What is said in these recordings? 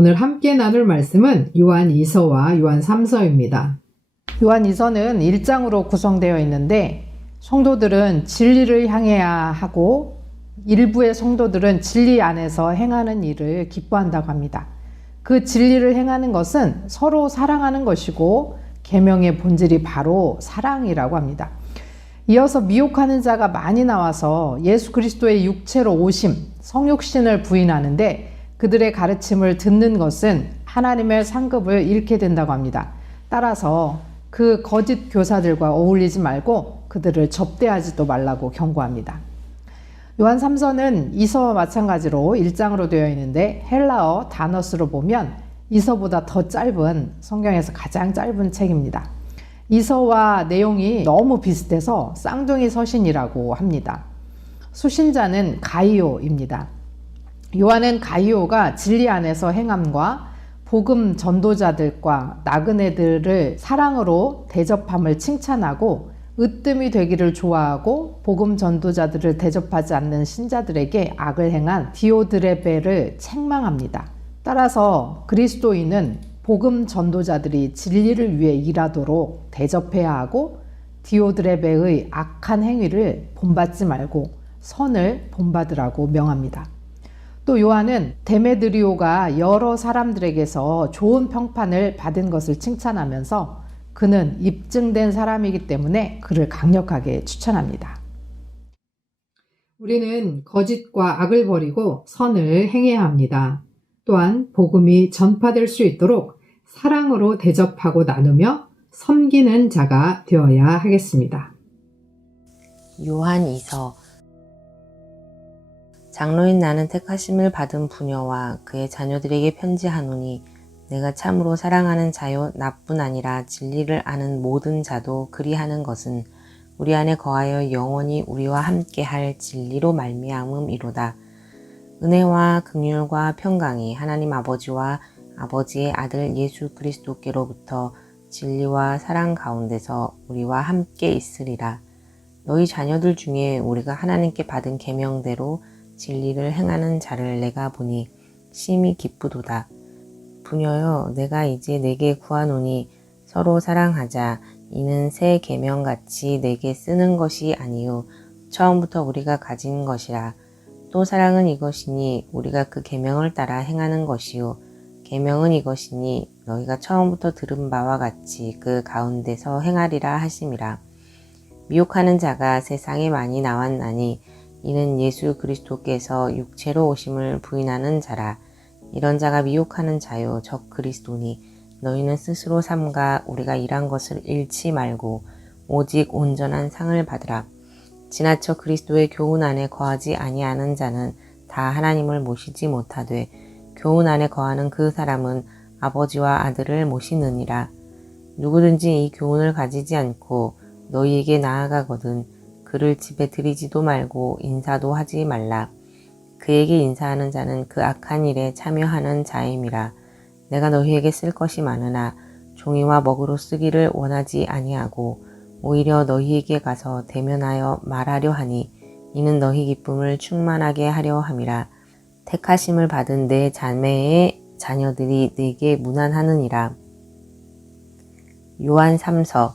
오늘 함께 나눌 말씀은 요한 2서와 요한 3서입니다. 요한 2서는 1장으로 구성되어 있는데 성도들은 진리를 향해야 하고 일부의 성도들은 진리 안에서 행하는 일을 기뻐한다고 합니다. 그 진리를 행하는 것은 서로 사랑하는 것이고 계명의 본질이 바로 사랑이라고 합니다. 이어서 미혹하는 자가 많이 나와서 예수 그리스도의 육체로 오심, 성육신을 부인하는데 그들의 가르침을 듣는 것은 하나님의 상급을 잃게 된다고 합니다. 따라서 그 거짓 교사들과 어울리지 말고 그들을 접대하지도 말라고 경고합니다. 요한 3서는 이서와 마찬가지로 1장으로 되어 있는데 헬라어 다너스로 보면 이서보다 더 짧은 성경에서 가장 짧은 책입니다. 이서와 내용이 너무 비슷해서 쌍둥이 서신이라고 합니다. 수신자는 가이오입니다. 요한은 가이오가 진리 안에서 행함과 복음 전도자들과 나그네들을 사랑으로 대접함을 칭찬하고 으뜸이 되기를 좋아하고 복음 전도자들을 대접하지 않는 신자들에게 악을 행한 디오드레베를 책망합니다. 따라서 그리스도인은 복음 전도자들이 진리를 위해 일하도록 대접해야 하고 디오드레베의 악한 행위를 본받지 말고 선을 본받으라고 명합니다. 또 요한은 데메드리오가 여러 사람들에게서 좋은 평판을 받은 것을 칭찬하면서 그는 입증된 사람이기 때문에 그를 강력하게 추천합니다. 우리는 거짓과 악을 버리고 선을 행해야 합니다. 또한 복음이 전파될 수 있도록 사랑으로 대접하고 나누며 섬기는 자가 되어야 하겠습니다. 요한 2서 장로인 나는 택하심을 받은 부녀와 그의 자녀들에게 편지하노니 내가 참으로 사랑하는 자요 나뿐 아니라 진리를 아는 모든 자도 그리하는 것은 우리 안에 거하여 영원히 우리와 함께 할 진리로 말미암음이로다. 은혜와 긍휼과 평강이 하나님 아버지와 아버지의 아들 예수 그리스도께로부터 진리와 사랑 가운데서 우리와 함께 있으리라. 너희 자녀들 중에 우리가 하나님께 받은 계명대로 진리를 행하는 자를 내가 보니 심히 기쁘도다. 부녀여 내가 이제 내게 구하노니 서로 사랑하자. 이는 새 계명 같이 내게 쓰는 것이 아니요 처음부터 우리가 가진 것이라. 또 사랑은 이것이니 우리가 그 계명을 따라 행하는 것이요 계명은 이것이니 너희가 처음부터 들은 바와 같이 그 가운데서 행하리라 하심이라. 미혹하는 자가 세상에 많이 나왔나니 이는 예수 그리스도께서 육체로 오심을 부인하는 자라. 이런 자가 미혹하는 자요 적 그리스도니 너희는 스스로 삼가 우리가 일한 것을 잃지 말고 오직 온전한 상을 받으라. 지나쳐 그리스도의 교훈 안에 거하지 아니하는 자는 다 하나님을 모시지 못하되 교훈 안에 거하는 그 사람은 아버지와 아들을 모시느니라. 누구든지 이 교훈을 가지지 않고 너희에게 나아가거든 그를 집에 들이지도 말고 인사도 하지 말라. 그에게 인사하는 자는 그 악한 일에 참여하는 자임이라. 내가 너희에게 쓸 것이 많으나 종이와 먹으로 쓰기를 원하지 아니하고 오히려 너희에게 가서 대면하여 말하려 하니 이는 너희 기쁨을 충만하게 하려 함이라. 택하심을 받은 내 자매의 자녀들이 내게 무난하느니라. 요한 3서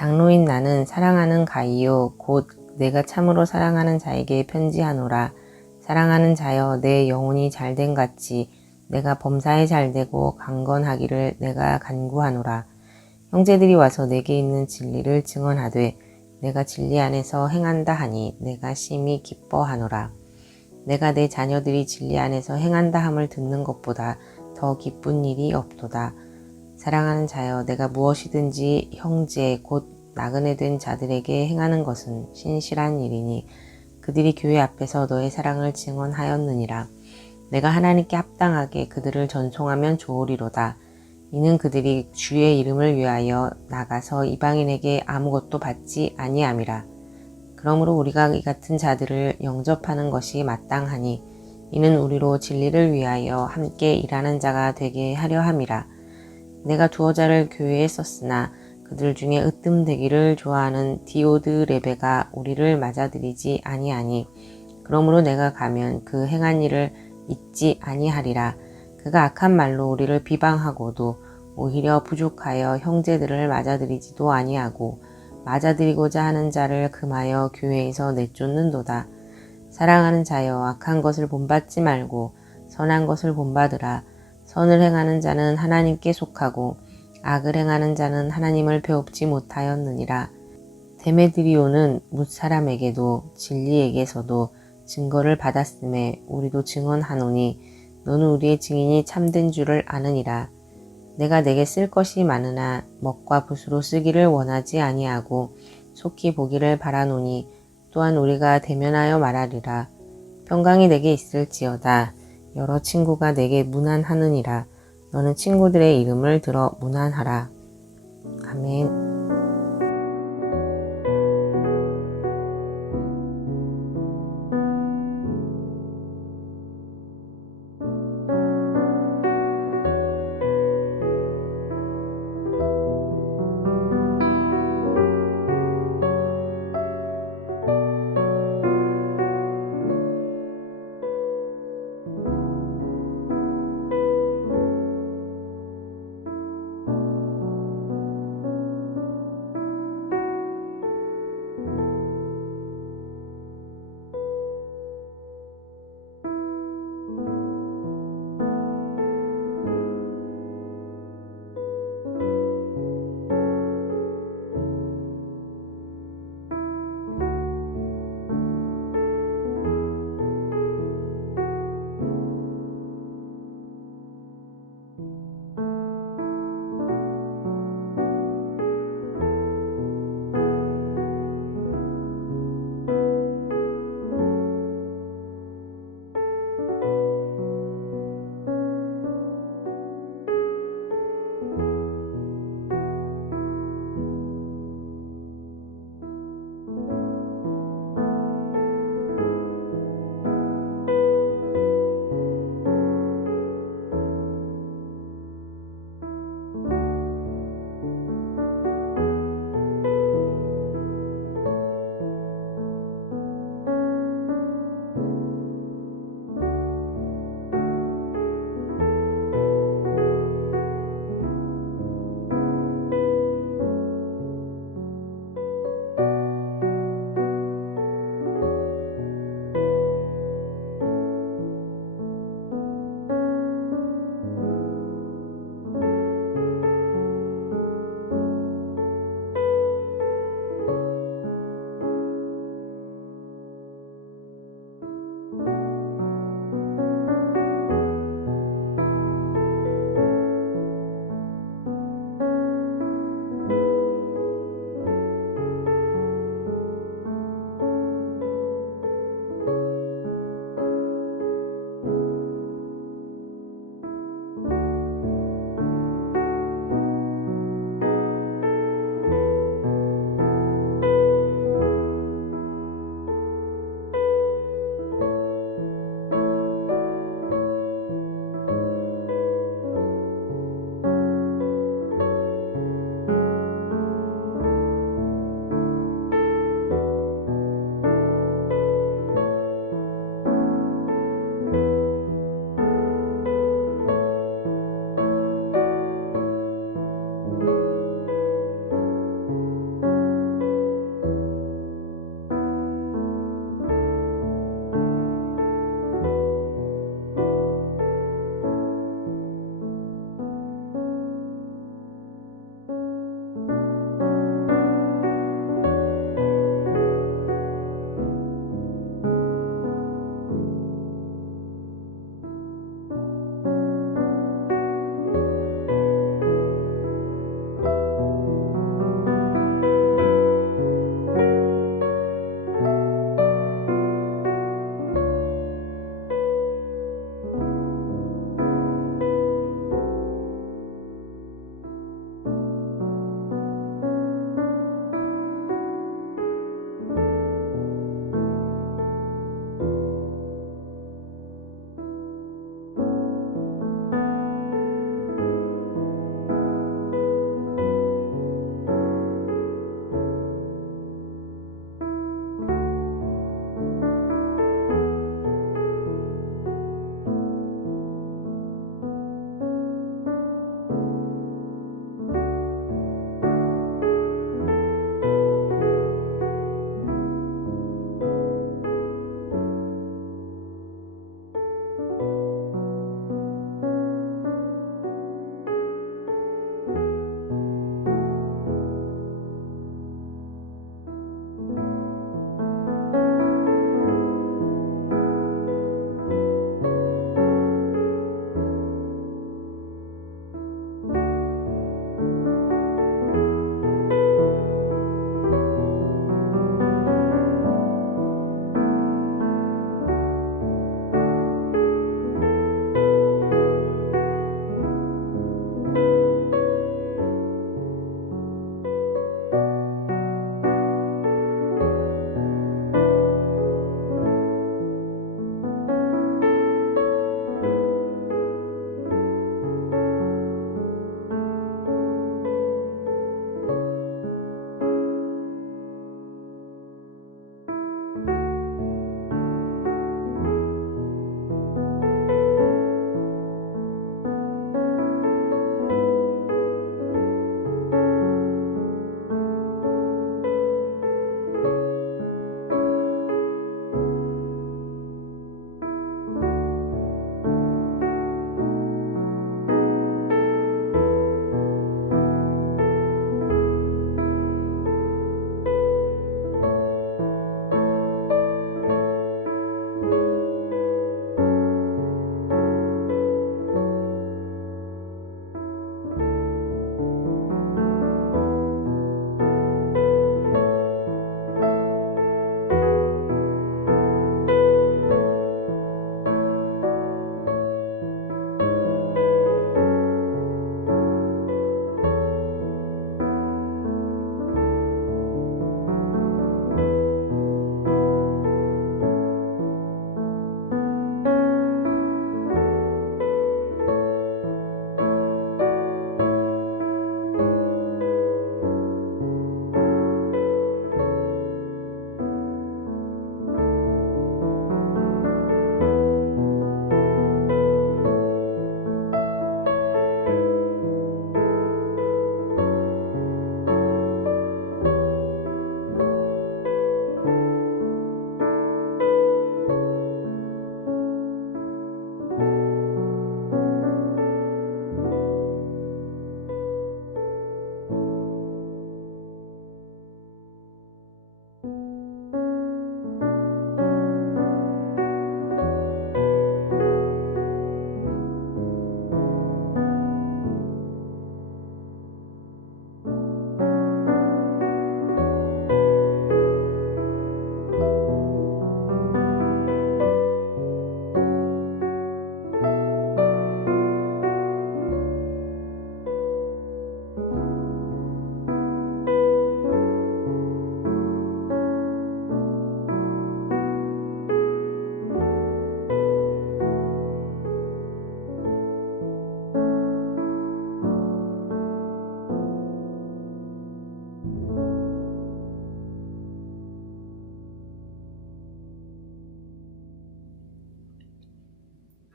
장로인 나는 사랑하는 가이요 곧 내가 참으로 사랑하는 자에게 편지하노라. 사랑하는 자여 내 영혼이 잘된 같이 내가 범사에 잘되고 강건하기를 내가 간구하노라. 형제들이 와서 내게 있는 진리를 증언하되 내가 진리 안에서 행한다 하니 내가 심히 기뻐하노라. 내가 내 자녀들이 진리 안에서 행한다 함을 듣는 것보다 더 기쁜 일이 없도다. 사랑하는 자여 내가 무엇이든지 형제 곧 나그네 된 자들에게 행하는 것은 신실한 일이니 그들이 교회 앞에서 너의 사랑을 증언하였느니라. 내가 하나님께 합당하게 그들을 전송하면 좋으리로다. 이는 그들이 주의 이름을 위하여 나가서 이방인에게 아무것도 받지 아니함이라. 그러므로 우리가 이 같은 자들을 영접하는 것이 마땅하니 이는 우리로 진리를 위하여 함께 일하는 자가 되게 하려 함이라. 내가 두어 자를 교회에 썼으나 그들 중에 으뜸되기를 좋아하는 디오드 레베가 우리를 맞아들이지 아니하니 그러므로 내가 가면 그 행한 일을 있지 아니하리라. 그가 악한 말로 우리를 비방하고도 오히려 부족하여 형제들을 맞아들이지도 아니하고 맞아들이고자 하는 자를 금하여 교회에서 내쫓는도다. 사랑하는 자여 악한 것을 본받지 말고 선한 것을 본받으라. 선을 행하는 자는 하나님께 속하고 악을 행하는 자는 하나님을 배웁지 못하였느니라. 데메드리오는 뭇사람에게도 진리에게서도 증거를 받았음에 우리도 증언하노니 너는 우리의 증인이 참된 줄을 아느니라. 내가 내게 쓸 것이 많으나 먹과 붓으로 쓰기를 원하지 아니하고 속히 보기를 바라노니 또한 우리가 대면하여 말하리라. 평강이 내게 있을지어다. 여러 친구가 내게 문안하느니라. 너는 친구들의 이름을 들어 문안하라. 아멘.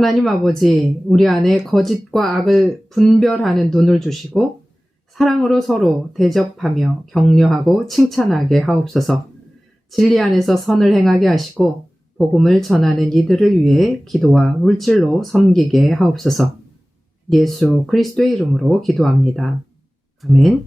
하나님 아버지, 우리 안에 거짓과 악을 분별하는 눈을 주시고 사랑으로 서로 대접하며 격려하고 칭찬하게 하옵소서. 진리 안에서 선을 행하게 하시고 복음을 전하는 이들을 위해 기도와 물질로 섬기게 하옵소서. 예수 그리스도의 이름으로 기도합니다. 아멘.